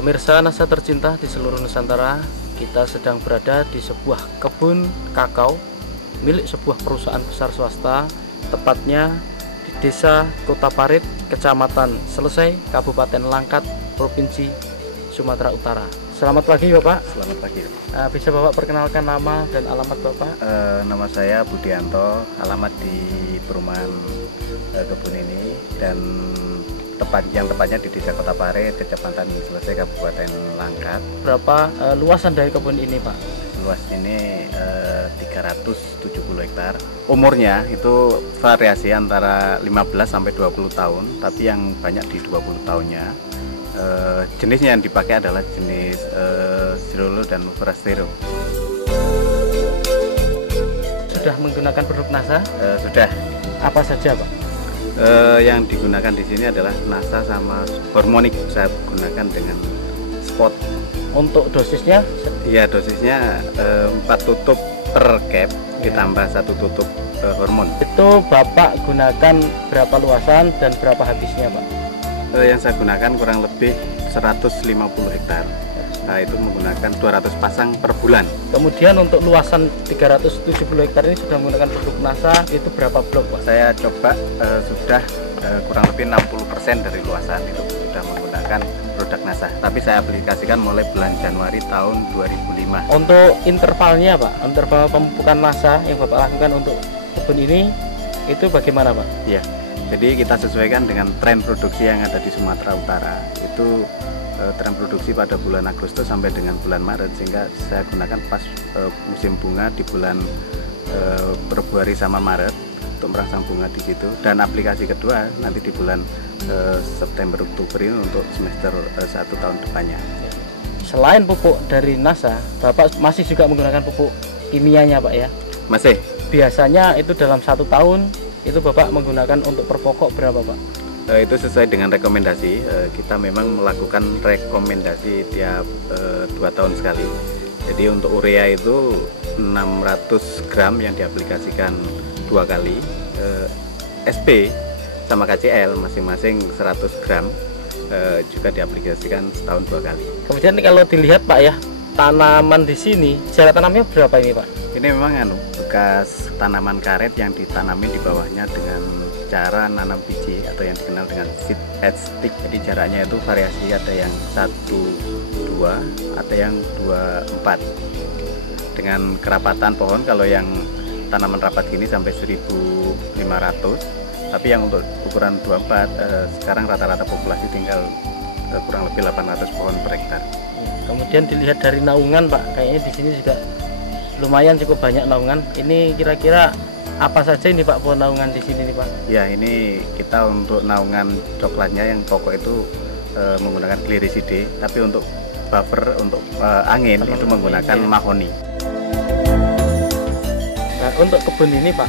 Pemirsa NASA tercinta di seluruh Nusantara, kita sedang berada di sebuah kebun kakao milik sebuah perusahaan besar swasta, tepatnya di Desa Kota Parit, Kecamatan Selesai, Kabupaten Langkat, Provinsi Sumatera Utara. Selamat pagi Bapak. Selamat pagi. Bisa Bapak perkenalkan nama dan alamat Bapak? Nama saya Budianto, alamat di perumahan kebun ini, dan tepatnya di Desa Kota Parit, Kecamatan Selesai, Kabupaten Langkat. Berapa luasan dari kebun ini Pak? Luas ini 370 hektar. Umurnya itu variasi antara 15 sampai 20 tahun, tapi yang banyak di 20 tahunnya. Jenisnya yang dipakai adalah jenis Cirolo dan Forastero. Sudah menggunakan produk NASA? Sudah. Apa saja Pak? Yang digunakan di sini adalah NASA sama Hormonic. Saya gunakan dengan spot. Untuk dosisnya? Iya, dosisnya 4 tutup per cap ditambah 1 tutup hormon. Itu Bapak gunakan berapa luasan dan berapa habisnya Pak? Yang saya gunakan kurang lebih 150 hektar. Nah, itu menggunakan 200 pasang per bulan. Kemudian untuk luasan 370 hektar ini sudah menggunakan produk NASA, itu berapa blok Pak? Saya coba sudah kurang lebih 60% dari luasan itu sudah menggunakan produk NASA. Tapi saya aplikasikan mulai bulan Januari tahun 2005. Untuk intervalnya Pak, interval pemupukan NASA yang Bapak lakukan untuk kebun ini, itu bagaimana Pak? Iya, jadi kita sesuaikan dengan tren produksi yang ada di Sumatera Utara. Itu tren produksi pada bulan Agustus sampai dengan bulan Maret, sehingga saya gunakan pas musim bunga di bulan Februari sama Maret untuk merangsang bunga di situ, dan aplikasi kedua nanti di bulan September Oktober ini untuk semester 1 tahun depannya. Selain pupuk dari NASA, Bapak masih juga menggunakan pupuk kimianya Pak ya? Masih. Biasanya itu dalam 1 tahun itu Bapak menggunakan untuk per pokok berapa Pak? Itu sesuai dengan rekomendasi. Kita memang melakukan rekomendasi tiap 2 tahun sekali. Jadi untuk urea itu 600 gram yang diaplikasikan 2 kali. SP sama KCL masing-masing 100 gram juga diaplikasikan setahun 2 kali. Kemudian kalau dilihat Pak ya, tanaman di sini jarak tanamnya berapa ini Pak? Ini memang bekas tanaman karet yang ditanami di bawahnya dengan cara nanam biji atau yang dikenal dengan seed head stick. Jadi jaraknya itu variasi, ada yang 1-2, ada yang 2-4. Dengan kerapatan pohon, kalau yang tanaman rapat gini sampai 1.500. Tapi yang untuk ukuran 24 sekarang rata-rata populasi tinggal kurang lebih 800 pohon per hektar. Kemudian dilihat dari naungan Pak, kayaknya di sini juga lumayan cukup banyak naungan. Ini kira-kira apa saja ini Pak pohon naungan di sini nih Pak? Ya, ini kita untuk naungan coklatnya yang pokok itu menggunakan Glyriside, tapi untuk buffer untuk angin itu menggunakan mahoni. Nah, untuk kebun ini Pak,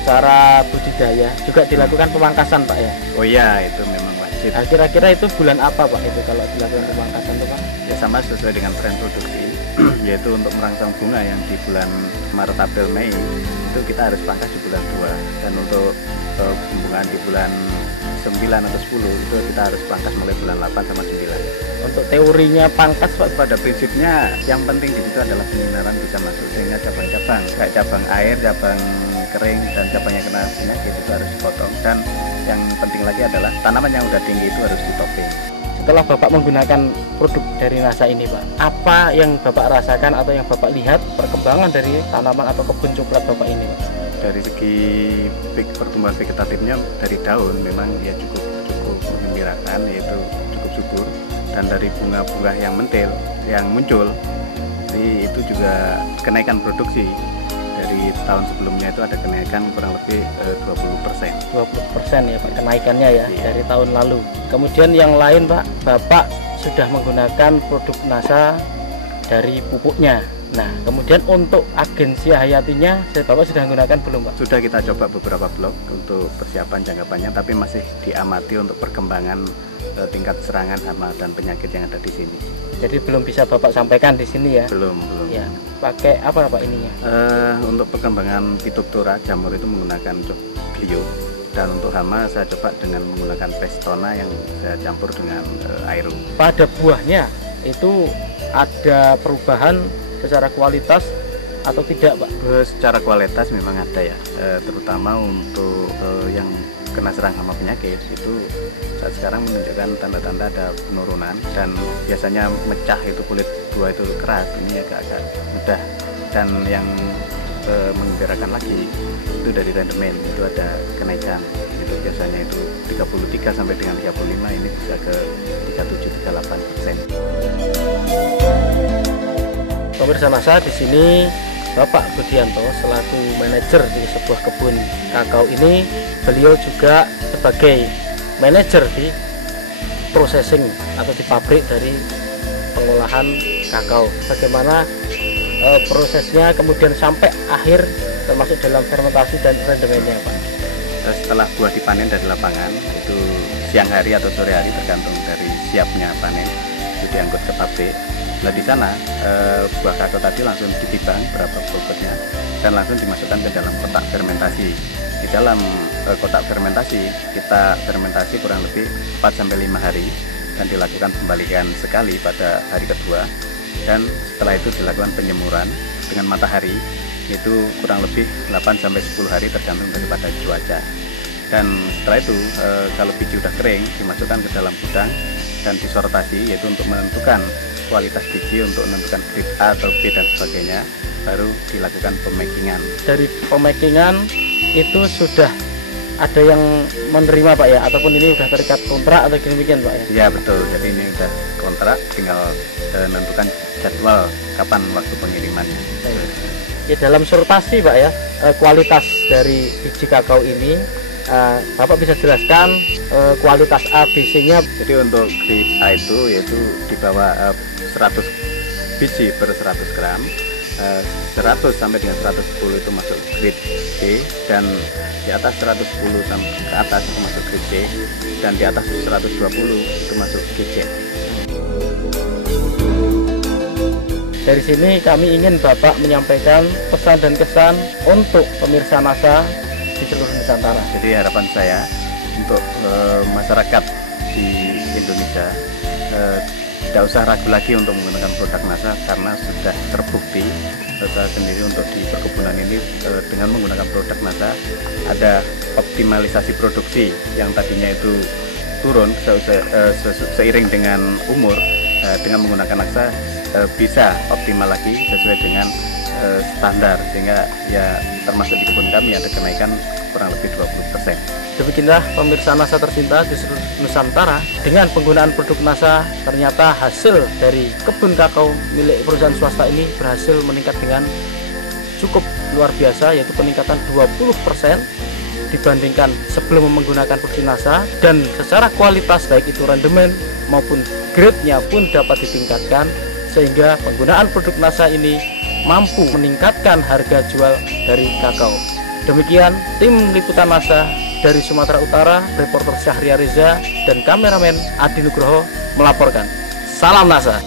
secara budidaya juga dilakukan pemangkasan Pak ya? Oh iya, itu memang wajib. Nah, kira-kira itu bulan apa Pak itu kalau dilakukan pemangkasan itu Pak? Ya, sama sesuai dengan tren produksi, yaitu untuk merangsang bunga yang di bulan Maret, April, Mei itu kita harus pangkas di bulan 2, dan untuk pembungaan di bulan 9 atau 10 itu kita harus pangkas mulai bulan 8 sama 9. Untuk teorinya pangkas Pak? Pada prinsipnya yang penting di situ adalah penyinaran bisa masuk, sehingga cabang-cabang kayak cabang air, cabang kering, dan cabangnya kena penyakit itu harus dipotong. Dan yang penting lagi adalah tanaman yang udah tinggi itu harus ditoping. Setelah Bapak menggunakan produk dari NASA ini Pak, apa yang Bapak rasakan atau yang Bapak lihat perkembangan dari tanaman atau kebun coklat Bapak ini Pak? Dari segi pertumbuhan vegetatifnya dari daun memang ya cukup menggembirakan, yaitu cukup subur, dan dari bunga-bunga yang mentil yang muncul, jadi itu juga kenaikan produksi. Dari tahun sebelumnya itu ada kenaikan kurang lebih 20%. 20% ya Pak kenaikannya ya, iya, dari tahun lalu. Kemudian yang lain Pak, Bapak sudah menggunakan produk NASA dari pupuknya. Nah, kemudian untuk agensi hayatinya, Bapak sudah menggunakan belum Pak? Sudah kita coba beberapa blok untuk persiapan jangka panjang, tapi masih diamati untuk perkembangan tingkat serangan hama dan penyakit yang ada di sini. Jadi belum bisa Bapak sampaikan di sini ya? Belum. Ya, pakai apa Pak ininya? Untuk perkembangan Phytophthora jamur itu menggunakan bio, dan untuk hama saya coba dengan menggunakan Pestona yang saya campur dengan Aero. Pada buahnya itu ada perubahan secara kualitas atau tidak, Pak? Secara kualitas memang ada ya, terutama untuk yang kena serang hama penyakit itu saat sekarang menunjukkan tanda-tanda ada penurunan, dan biasanya mecah itu kulit buah itu keras, ini agak mudah. Dan yang menggembirakan lagi itu dari rendemen itu ada kenaikan, itu biasanya itu 33 sampai dengan 35, ini bisa ke 37-38%. Pemirsa Nasa, di sini Bapak Budianto selaku manajer di sebuah kebun kakao ini, beliau juga sebagai manajer di processing atau di pabrik dari pengolahan kakao. Bagaimana prosesnya kemudian sampai akhir, termasuk dalam fermentasi dan rendemennya, Pak? Setelah buah dipanen dari lapangan, itu siang hari atau sore hari tergantung dari siapnya panen, itu diangkut ke pabrik. Nah, di sana buah kakao tadi langsung ditimbang berapa bobotnya dan langsung dimasukkan ke dalam kotak fermentasi. Di dalam kotak fermentasi kita fermentasi kurang lebih 4-5 hari dan dilakukan pembalikan sekali pada hari kedua, dan setelah itu dilakukan penyemuran dengan matahari itu kurang lebih 8-10 hari tergantung daripada cuaca. Dan setelah itu kalau biji sudah kering dimasukkan ke dalam gudang dan disortasi, yaitu untuk menentukan kualitas biji, untuk menentukan grade A atau B dan sebagainya, baru dilakukan pemakingan. Dari pemakingan itu sudah ada yang menerima, Pak ya, ataupun ini sudah terikat kontrak atau demikian, Pak ya? Ya betul, jadi ini sudah kontrak, tinggal menentukan jadwal kapan waktu pengirimannya. Ya, dalam sortasi, Pak ya, kualitas dari biji kakao ini Bapak bisa jelaskan kualitas A, B, C-nya? Jadi untuk grade A itu yaitu di bawah 100 biji per 100 gram, 100 sampai dengan 110 itu masuk grade B, dan di atas 110 sampai ke atas itu masuk grade C, dan di atas 120 itu masuk GC. Dari sini kami ingin Bapak menyampaikan pesan dan kesan untuk pemirsa Nasa di seluruh Nusantara. Jadi harapan saya untuk masyarakat di Indonesia tidak usah ragu lagi untuk menggunakan produk Nasa, karena sudah terbukti saya sendiri untuk di perkebunan ini dengan menggunakan produk Nasa ada optimalisasi produksi yang tadinya itu turun seiring dengan umur, dengan menggunakan Nasa bisa optimal lagi sesuai dengan standar, sehingga ya termasuk di kebun kami ada kenaikan kurang lebih 20%. Demikianlah pemirsa Nasa tercinta di seluruh Nusantara, dengan penggunaan produk Nasa ternyata hasil dari kebun kakao milik perusahaan swasta ini berhasil meningkat dengan cukup luar biasa, yaitu peningkatan 20% dibandingkan sebelum menggunakan produk Nasa, dan secara kualitas baik itu rendemen maupun grade-nya pun dapat ditingkatkan, sehingga penggunaan produk Nasa ini mampu meningkatkan harga jual dari kakao. Demikian tim liputan Nasa dari Sumatera Utara, reporter Syahria Reza dan kameramen Adi Nugroho melaporkan. Salam Nasa.